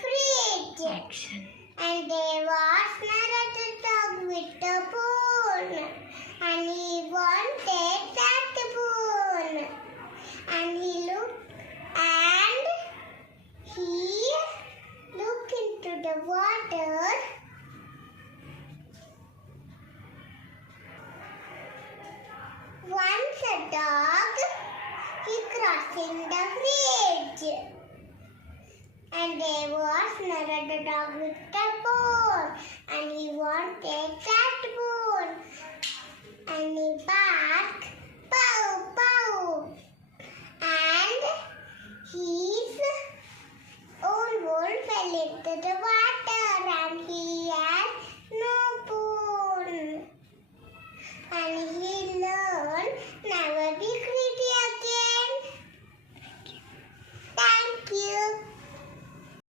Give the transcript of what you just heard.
fridge. Action. And there was another dog with a bone, and he wanted that bone. And he looked into the water. Once a dog, he crossing the bridge, and there was another dog with a bone, and he wanted that bone, and he barked, pow, pow, and his own